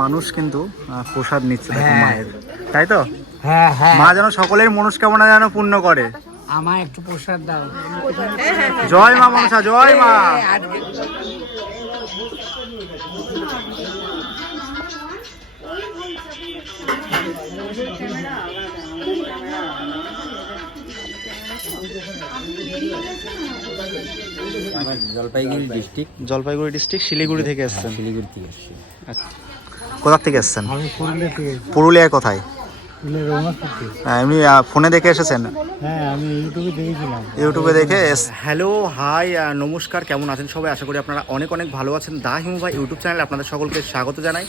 মানুষ কিন্তু প্রসাদ নিচ্ছে হ্যাঁ। মায়ের। তাই তো? হ্যাঁ হ্যাঁ। মা যেন সকলের মনস্কামনা যেন পূর্ণ করে। আমার একটু প্রসাদ দাও। জয় মা মনসা জয় মা। জলপাইগুড়ি ডিস্ট্রিক্ট। জলপাইগুড়ি ডিস্ট্রিক্ট শিলিগুড়ি থেকে এসেছেন। শিলিগুড়ি থেকে এসেছি। কোথা থেকে এসেছেন? পুরুলিয়ার কোথায়? এমনি ফোনে দেখে এসেছেন? হ্যাঁ আমি ইউটিউবে দেখে হ্যালো হাই নমস্কার কেমন আছেন সবাই? আশা করি আপনারা অনেক অনেক ভালো আছেন। দা হিমু ভাই ইউটিউব চ্যানেলে আপনাদের সকলকে স্বাগত জানাই।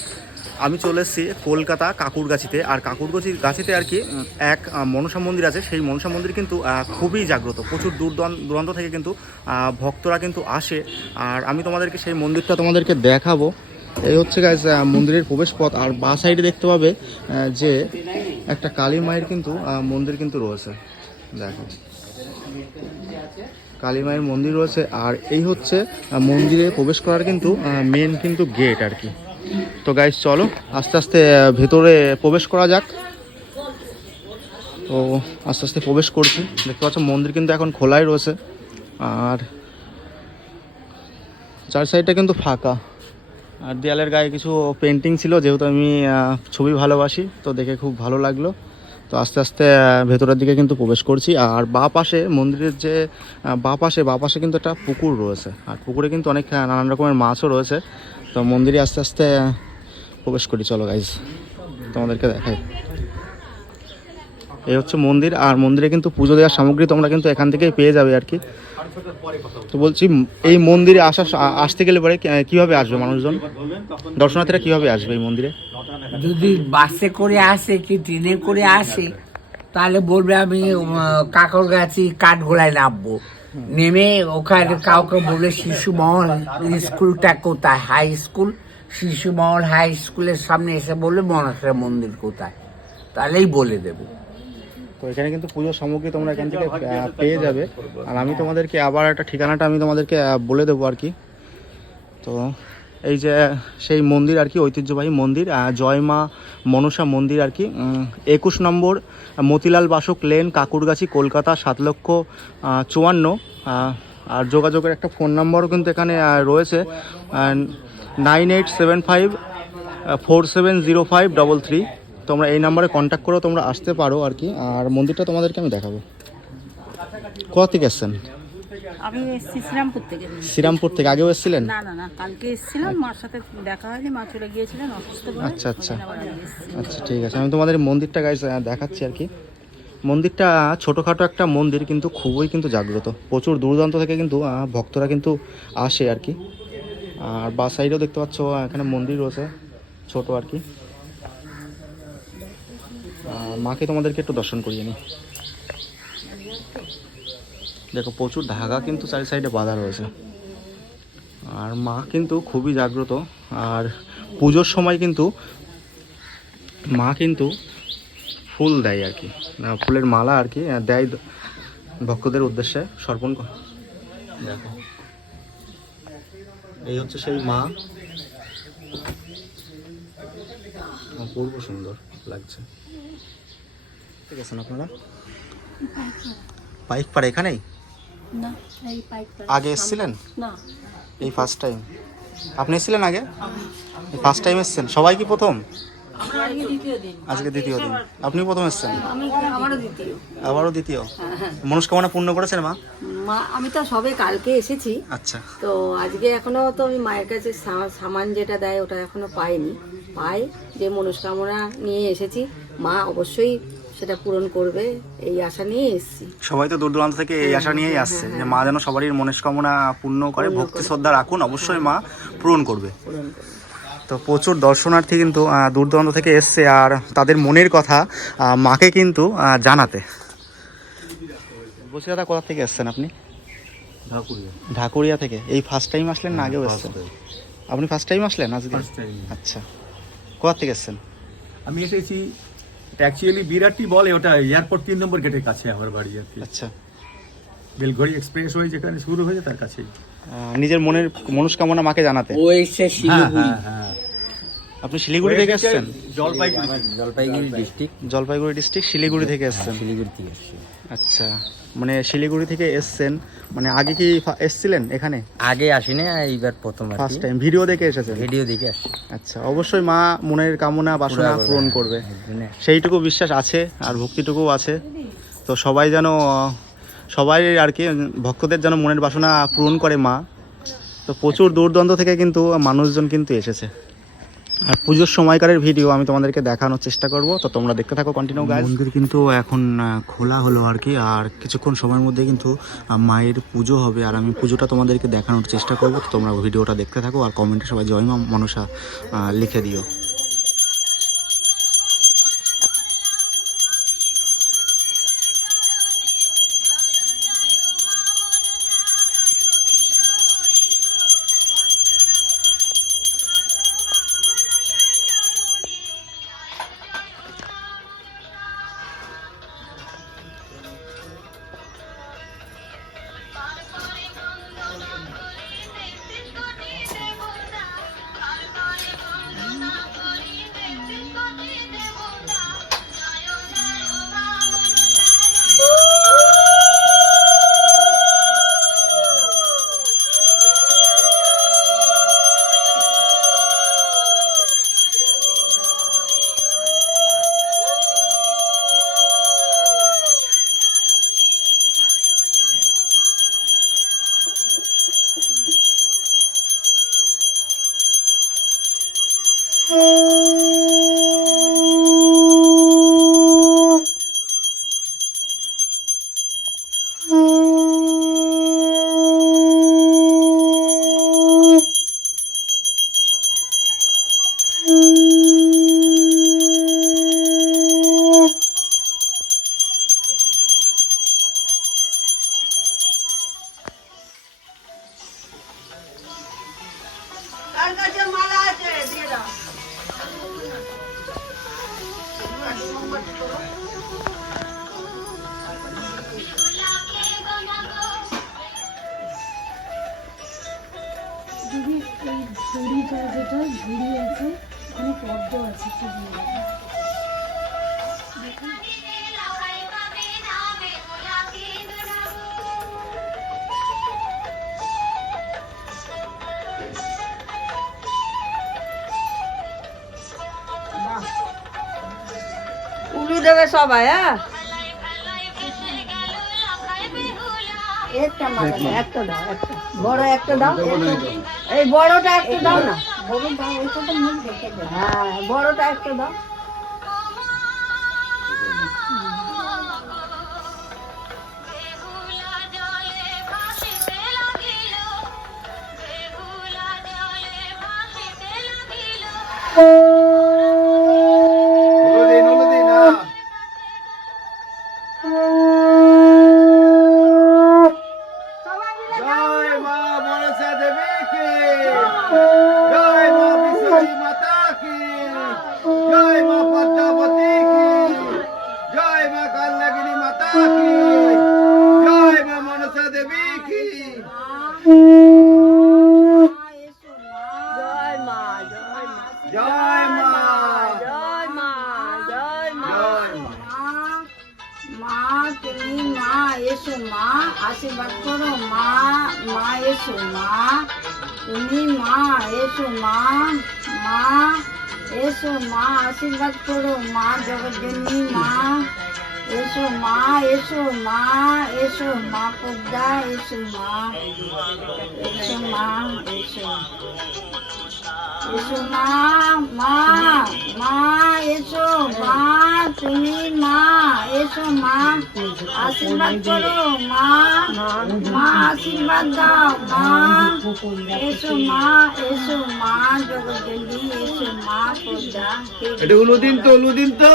আমি চলে এসেছি কলকাতা কাকুরগাছিতে। আর কাকুরগাছি গাছিতে আর কি এক মনসা মন্দির আছে। সেই মনসা মন্দির কিন্তু খুবই জাগ্রত। প্রচুর দূর দূরান- দূরান্ত থেকে কিন্তু ভক্তরা কিন্তু আসে। আর আমি তোমাদেরকে সেই মন্দিরটা তোমাদেরকে দেখাবো। এই হচ্ছে গাইজ মন্দিরের প্রবেশ পথ আর বা সাইডে দেখতে পাবে যে একটা কালী মায়ের কিন্তু মন্দির কিন্তু রয়েছে। দেখো। কালী মায়ের মন্দির রয়েছে। আর এই হচ্ছে মন্দিরে প্রবেশ করার কিন্তু মেন কিন্তু গেট আর কি। তো গাইজ চলো, আস্তে আস্তে ভেতরে প্রবেশ করা যাক। তো আস্তে আস্তে প্রবেশ করছি। দেখতে পাচ্ছ, মন্দির কিন্তু এখন খোলাই রয়েছে। আর চার সাইডটা কিন্তু ফাঁকা। আর দেয়ালের গায়ে কিছু পেন্টিং ছিল, যেহেতু আমি ছবি ভালোবাসি, তো দেখে খুব ভালো লাগল। তো আস্তে আস্তে ভেতরের দিকে কিন্তু প্রবেশ করছি। আর বা পাশে মন্দিরের যে বা পাশে বা পাশে কিন্তু একটা পুকুর রয়েছে। আর পুকুরে কিন্তু অনেক নানান রকমের মাছও রয়েছে। তো মন্দিরে আস্তে আস্তে প্রবেশ করি। চলো গাইজ তোমাদেরকে দেখাই। এই হচ্ছে মন্দির। আর মন্দিরে কিন্তু পুজো দেওয়ার সামগ্রী তোমরা কিন্তু এখান থেকেই পেয়ে যাবে আর কি। তো বলছি এই মন্দিরে আসা আসতে গেলে পরে কি- কীভাবে আসবে মানুষজন? দর্শনার্থীরা কীভাবে আসবে এই মন্দিরে? যদি বাসে করে আসে কি ট্রেনে করে আসে তাহলে বলবে আমি কাকর গাছি কাঠগোলায় নামবো। নেমে ওখানে কাউকে বলবে শিশু মহল স্কুলটা কোথায়? হাই স্কুল শিশু মহল হাই স্কুলের সামনে এসে বলবে মনসা মন্দির কোথায়? তাহলেই বলে দেবো। তো এখানে কিন্তু পুজোর সামগ্রী তোমরা এখান থেকে পেয়ে যাবে। আর আমি তোমাদেরকে আবার একটা ঠিকানাটা আমি তোমাদেরকে বলে দেবো আর কি। তো এই যে সেই মন্দির আর কি ঐতিহ্যবাহী মন্দির আহ, জয় মা মনসা মন্দির আর কি। একুশ নম্বর মতিলাল বাসক লেন কাকুরগাছি কলকাতা সাত লক্ষ চুয়ান্ন। আর যোগাযোগের একটা ফোন নম্বরও কিন্তু এখানে রয়েছে। Nine eight seven five four seven zero five double three. তোমরা এই নাম্বারে কন্ট্যাক্ট করেও তোমরা আসতে পারো আর কি। আর মন্দিরটা তোমাদেরকে আমি দেখাবো। কোথা থেকে এসছেন? আমি এসেছি শ্রীরামপুর থেকে। শ্রীরামপুর থেকে। আগেও এসেছিলেন? না না না কালকে এসেছিলাম। মার সাথে দেখা হয়নি মা চলে গিয়েছিলেন অসুস্থ বলে। আচ্ছা, আচ্ছা। আচ্ছা ঠিক আছে। আমি তোমাদের মন্দিরটা গাইজ দেখাচ্ছি আর কি। মন্দিরটা ছোটোখাটো একটা মন্দির কিন্তু খুবই কিন্তু জাগ্রত। প্রচুর দূরদূরান্ত থেকে কিন্তু ভক্তরা কিন্তু আসে আর কি। আর বা সাইডেও দেখতে পাচ্ছ এখানে মন্দির রয়েছে ছোট আর কি। আর মাকে তোমাদেরকে একটু দর্শন করিয়ে নিই। দেখো, প্রচুর ধাগা কিন্তু চারি সাইডে বাঁধা রয়েছে। আর মা কিন্তু খুবই জাগ্রত। আর পুজোর সময় কিন্তু মা কিন্তু ফুল দেয় আর কি। ফুলের মালা আর কি দেয় ভক্তদের উদ্দেশ্যে সর্পণ দেখো। এই হচ্ছে সেই মা। অপূর্ব সুন্দর লাগছে। ঠিক আছেন আপনারা? বাইক পাড়া এখানেই? না আগে এসেছিলেন? না। এই ফার্স্ট টাইম আপনি এসেছিলেন আগে? ফার্স্ট টাইম এসেছেন। সবাই কি প্রথম? আজকে দ্বিতীয় দিন। আপনি প্রথম এসেছেন? দ্বিতীয়। আবারও দ্বিতীয়? মনস্কামনা পূর্ণ করেছেন মা? মা আমি তো সবে কালকে এসেছি। আচ্ছা। তো আজকে এখনও তো আমি মায়ের কাছে সামান যেটা দেয় ওটা এখনও পাইনি। পাই যে মনস্কামনা নিয়ে এসেছি। মা অবশ্যই সেটা পূরণ করবে এই আশা নিয়ে এসেছি। সবাই তো দূর দূরান্ত থেকে এই আশা নিয়েই আসছে যে মা যেন সবারই মনস্কামনা পূর্ণ করে ভক্তি শ্রদ্ধা রাখুন অবশ্যই মা পূরণ করবে। পূরণ করবে। তো প্রচুর দর্শনার্থী কিন্তু দূর দূরান্ত থেকে এসছে আর তাদের মনের কথা মাকে কিন্তু জানাতে। বলছি দাদা কোথা থেকে এসছেন আপনি? ঢাকুরিয়া। থেকে। এই ফার্স্ট টাইম আসলেন না আগেও এসছেন? আপনি ফার্স্ট টাইম আসলেন আজকে? আচ্ছা। কোথা থেকে এসছেন? আমি এসেছি অ্যাকচুয়ালি বিরাটি বলে ওটা এয়ারপোর্ট তিন নম্বর গেটের কাছে আমার বাড়ি আর কি। আচ্ছা। বেলঘড়ি এক্সপ্রেস ওয়ে যেখানে শুরু হয়েছে তার কাছেই। নিজের মনের মনস্কামনা মাকে জানাতে। ও এসে হ্যাঁ হ্যাঁ হ্যাঁ। আপনি শিলিগুড়ি থেকে এসেছেন জলপাইগুড়ি জলপাইগুড়ি ডিস্ট্রিক্ট জলপাইগুড়ি ডিস্ট্রিক্ট শিলিগুড়ি থেকে এসেছেন শিলিগুড়ি থেকে এসেছি আচ্ছা মানে শিলিগুড়ি থেকে এসেছেন মানে আগে কি এসছিলেন এখানে? আগে আসিনি এইবার প্রথম ফার্স্ট টাইম ভিডিও দেখে এসেছেন? ভিডিও দেখে আসছি। আচ্ছা অবশ্যই মা মনের কামনা বাসনা পূরণ হ্যাঁ, করবে। সেইটুকু বিশ্বাস আছে আর ভক্তিটুকুও আছে। তো সবাই যেন সবাই আর কি ভক্তদের যেন মনের বাসনা পূরণ করে মা। তো প্রচুর দূর দূরান্ত থেকে কিন্তু মানুষজন কিন্তু এসেছে। আর পুজোর সময়কারের ভিডিও আমি তোমাদেরকে দেখানোর চেষ্টা করব। তো তোমরা দেখতে থাকো কন্টিনিউ গাইজ মন্দির কিন্তু এখন খোলা হলো আর কি। আর কিছুক্ষণ সময়ের মধ্যে কিন্তু মায়ের পুজো হবে। আর আমি পুজোটা তোমাদেরকে দেখানোর চেষ্টা করব। তো তোমরা ভিডিওটা দেখতে থাকো আর কমেন্টে সবাই জয় মা মনসা লিখে দিও। দিদি এই ঝুড়িটা যেটা ঝুড়ি আছে। ওখানে পদ্ম আছে খুবই উলু দেবে সবাই হ্যাঁ? একটা মালা একটা দাও একটা। বড় একটা দাও এই বড়টা একটা দাও না। বড় ওইটা তো মুখ দেখে দাও হ্যাঁ বড়টা একটা দাও। মা? এসো মা, আশীর্বাদ করো মা মা এসো মা, তুমি মা, এসো মা মা এসো মা, আশীর্বাদ করো মা জগজ্জননী মা, এসো মা এসো মা এসো মা পদ্মা এসো মা এসো মা, এসো এসো মা মা মা এসো মা তুমি মা এসো মা আশীর্বাদ করো মা মা আশীর্বাদ দাও মা এসো মা এসো মা জগজ্জনী এসো মা পূজা এটা উলুদিন তো উলুদিন তো।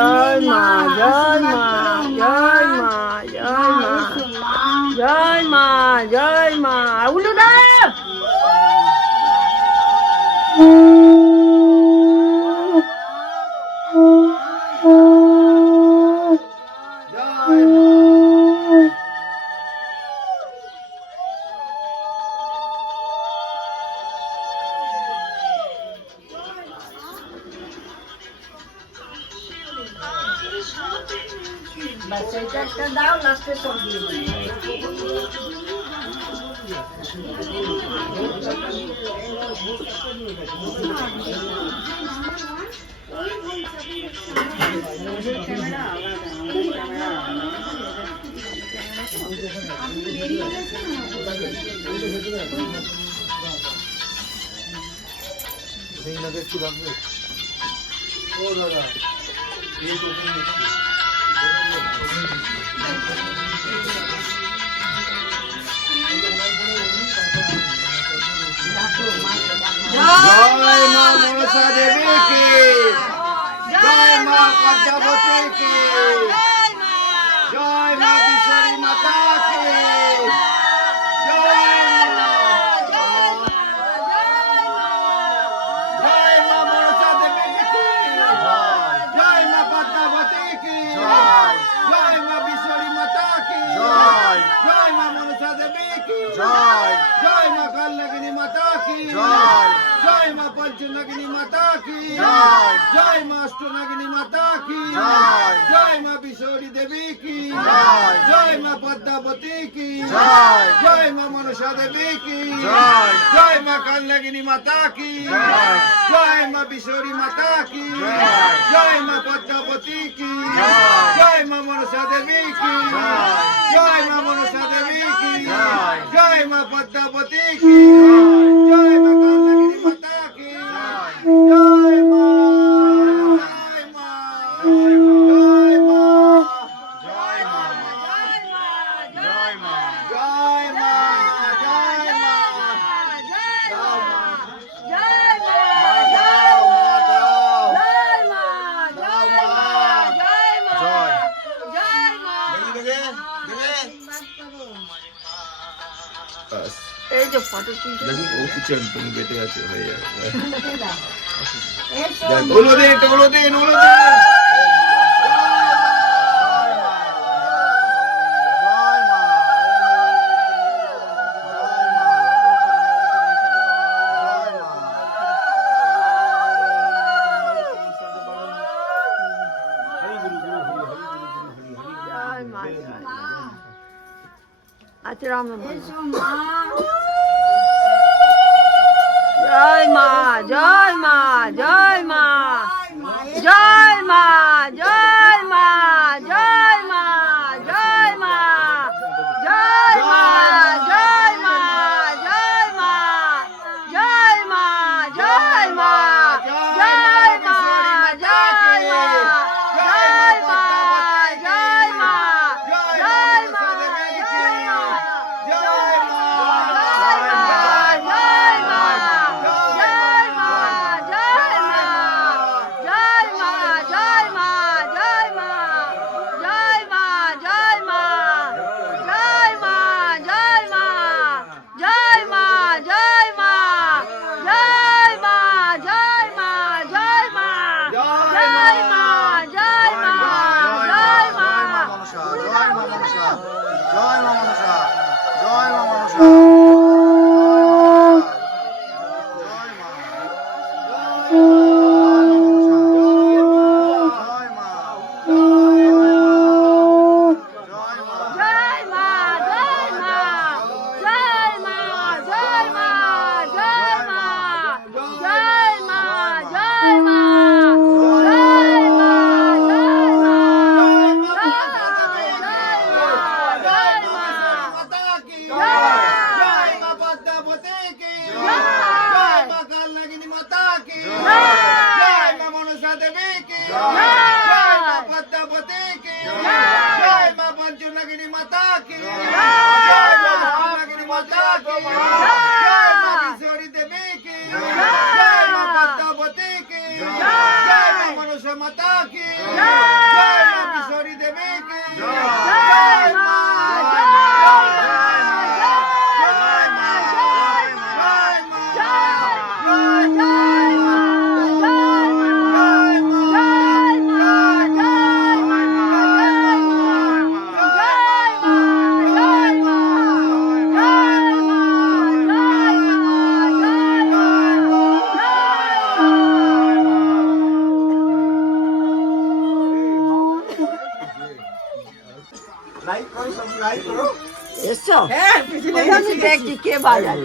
人嘛。জয় মা মনসা দেবী কি জয় মা পদ্মাবতী কি জয় মা মাতা 别照妈。এসছো? আমি দেখছি। কে বাজায়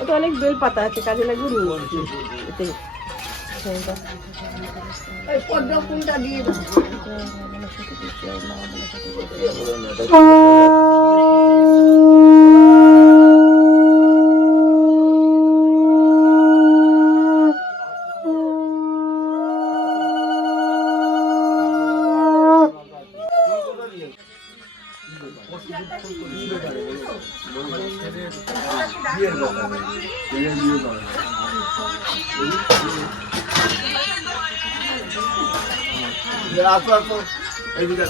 এটা অনেক বেল পাতা আছে কাজে লাগবে আসো আসো। এইদিকে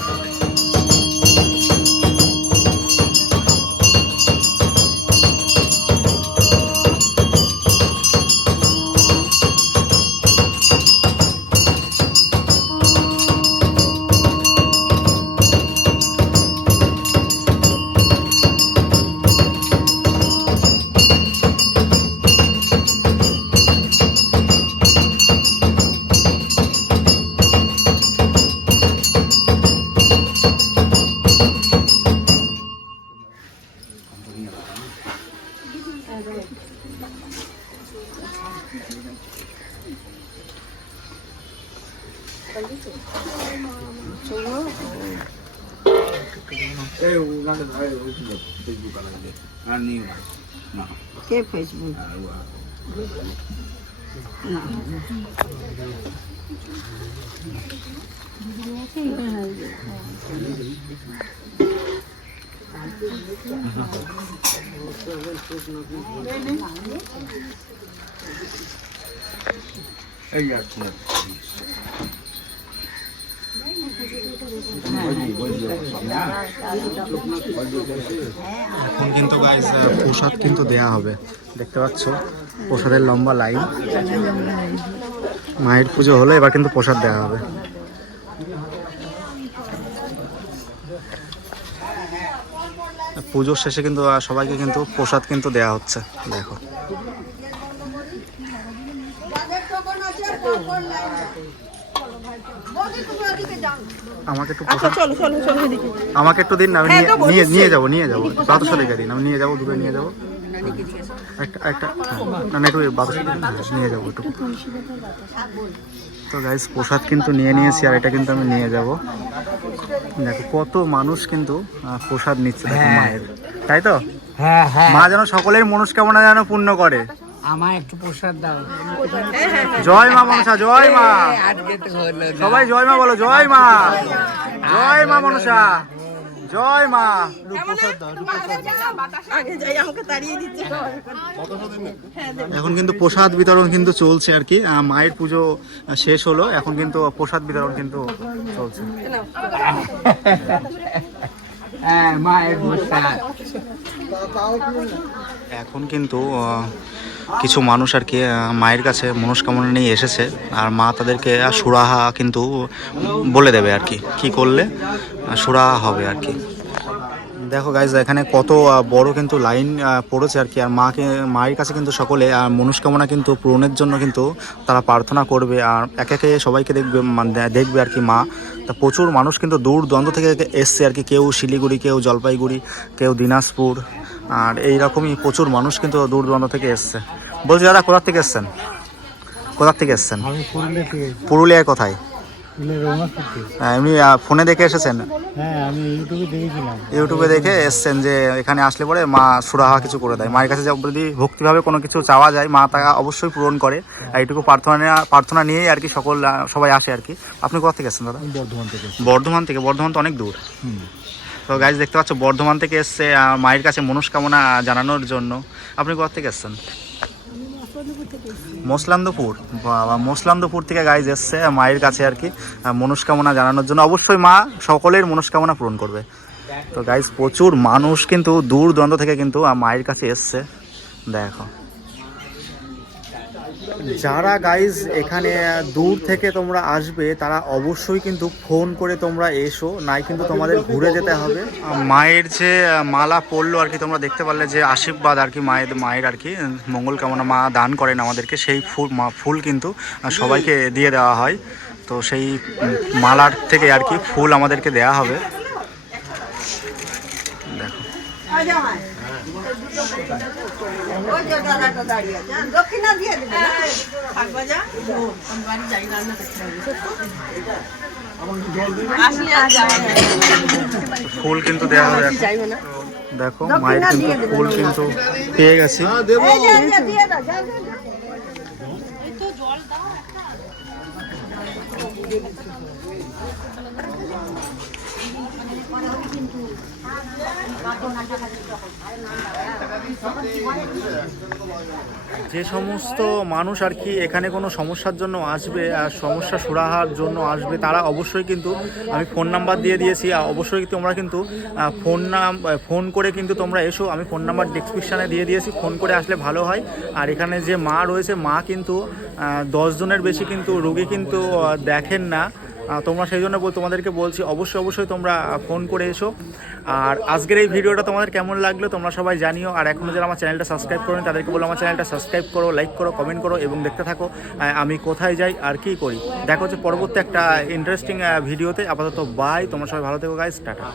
Eh, una de las de los de Bucaramanga. Ah, ni una. No. ¿Qué Facebook? Ah, bueno. No. এখন কিন্তু গাইজ প্রসাদ কিন্তু দেয়া হবে। দেখতে পাচ্ছ, প্রসাদের লম্বা লাইন মায়ের পুজো হলো, এবার কিন্তু প্রসাদ দেওয়া হবে। পুজোর শেষে কিন্তু সবাইকে কিন্তু প্রসাদ কিন্তু দেয়া হচ্ছে দেখো। আমাকে একটু এদিকে। আমাকে একটু দিন আমি হ্যাঁ, নিয়ে- নিয়ে যাব নিয়ে যাব। বাতাস রেখে দিন আমি নিয়ে যাব দূরে নিয়ে যাব। একটা একটা না একটু বাতাস নিয়ে যাব একটু। তো গাইস প্রসাদ কিন্তু নিয়ে নিয়েছি আর এটা কিন্তু আমি নিয়ে যাব। দেখো কত মানুষ কিন্তু প্রসাদ নিচ্ছে দেখো হ্যাঁ। মায়ের। তাই তো? হ্যাঁ হ্যাঁ। মা যেন সকলের মনস্কামনা যেন পূর্ণ করে। আমার একটু প্রসাদ দাও। জয় মা মনসা জয় মা। আজকে তো হলো সবাই জয় মা বলো জয় মা। জয় মা মনসা। জয় মা। এখন কিন্তু প্রসাদ বিতরণ কিন্তু চলছে আর কি। মায়ের পুজো শেষ হলো এখন কিন্তু প্রসাদ বিতরণ কিন্তু চলছে। হ্যাঁ মায়ের প্রসাদ। এখন কিন্তু কিছু মানুষ আর কি মায়ের কাছে মনস্কামনা নিয়ে এসেছে। আর মা তাদেরকে সুরাহা কিন্তু বলে দেবে আর কি কি করলে সুরাহা হবে আর কি। দেখো গাইজ এখানে কত বড় কিন্তু লাইন পড়েছে আর কি। আর মাকে, মায়ের কাছে কিন্তু সকলে আর মনস্কামনা কিন্তু পূরণের জন্য কিন্তু তারা প্রার্থনা করবে। আর একে একে সবাইকে দেখবে দেখবে আর কি মা। তা প্রচুর মানুষ কিন্তু দূর দূরান্ত থেকে এসছে আর কি। কেউ শিলিগুড়ি, কেউ জলপাইগুড়ি, কেউ দিনাজপুর। আর এই রকমই প্রচুর মানুষ কিন্তু দূর দূরান্ত থেকে এসছে। বলছি দাদা কোথার থেকে এসছেন? কোথার থেকে এসছেন? পুরুলিয়ায় কোথায়? হ্যাঁ, এমনি ফোনে দেখে এসেছেন? হ্যাঁ ইউটিউবে দেখে এসছেন যে এখানে আসলে পরে মা সুরাহা কিছু করে দেয়। মায়ের কাছে যদি ভক্তিভাবে কোনো কিছু চাওয়া যায় মা তা অবশ্যই পূরণ করে। আর এইটুকু প্রার্থনা প্রার্থনা নিয়েই আর কি সকল সবাই আসে আর কি। আপনি কোথা থেকে এসছেন দাদা? বর্ধমান থেকে বর্ধমান থেকে। বর্ধমান তো অনেক দূর। তো গাইজ দেখতে পাচ্ছ, বর্ধমান থেকে এসছে মায়ের কাছে মনস্কামনা জানানোর জন্য। আপনি কোথা থেকে এসছেন? মোসলান্দপুর। বাবা, মোসলান্দপুর থেকে গাইজ এসছে মায়ের কাছে আর কি মনস্কামনা জানানোর জন্য। অবশ্যই মা সকলের মনস্কামনা পূরণ করবে। তো গাইজ প্রচুর মানুষ কিন্তু দূর দূরান্ত থেকে কিন্তু মায়ের কাছে এসছে। দেখো। যারা গাইজ এখানে দূর থেকে তোমরা আসবে, তারা অবশ্যই কিন্তু ফোন করে তোমরা এসো, নাই কিন্তু তোমাদের ঘুরে যেতে হবে। মায়ের যে মালা পড়ল আর কি, তোমরা দেখতে পারলে যে আশীর্বাদ আর কি, মায়ের মায়ের আর কি, মঙ্গল কামনা মা দান করেন আমাদেরকে। সেই ফুল ফুল কিন্তু সবাইকে দিয়ে দেওয়া হয়। তো সেই মালার থেকে আর কি ফুল আমাদেরকে দেওয়া হবে। দেখো। ফুল কিন্তু দেওয়া হবে। দেখো মায়ের কিন্তু ফুল কিন্তু পেয়ে গেছি যে সমস্ত মানুষ আর কি এখানে কোনো সমস্যার জন্য আসবে আর সমস্যা সুরাহার জন্য আসবে, তারা অবশ্যই কিন্তু, আমি ফোন নাম্বার দিয়ে দিয়েছি অবশ্যই তোমরা কিন্তু ফোন নাম ফোন করে কিন্তু তোমরা এসো, আমি ফোন নাম্বার ডিসক্রিপশানে দিয়ে দিয়েছি ফোন করে আসলে ভালো হয়। আর এখানে যে মা রয়েছে, মা কিন্তু দশজনের বেশি কিন্তু রোগী কিন্তু দেখেন না। তোমরা সেই জন্য তোমাদেরকে বলছি, অবশ্যই অবশ্যই তোমরা ফোন করে এসো। আর আজকের এই ভিডিওটা তোমাদের কেমন লাগল তোমরা সবাই জানিও। আর এখনও যারা আমার চ্যানেলটা সাবস্ক্রাইব করো তাদেরকে বলো আমার চ্যানেলটা সাবস্ক্রাইব করো লাইক করো কমেন্ট করো এবং দেখতে থাকো আমি কোথায় যাই আর কি করি। দেখো হচ্ছে পরবর্তী একটা ইন্টারেস্টিং ভিডিওতে আপাতত বাই তোমরা সবাই ভালো থেকো গাইস টাটা।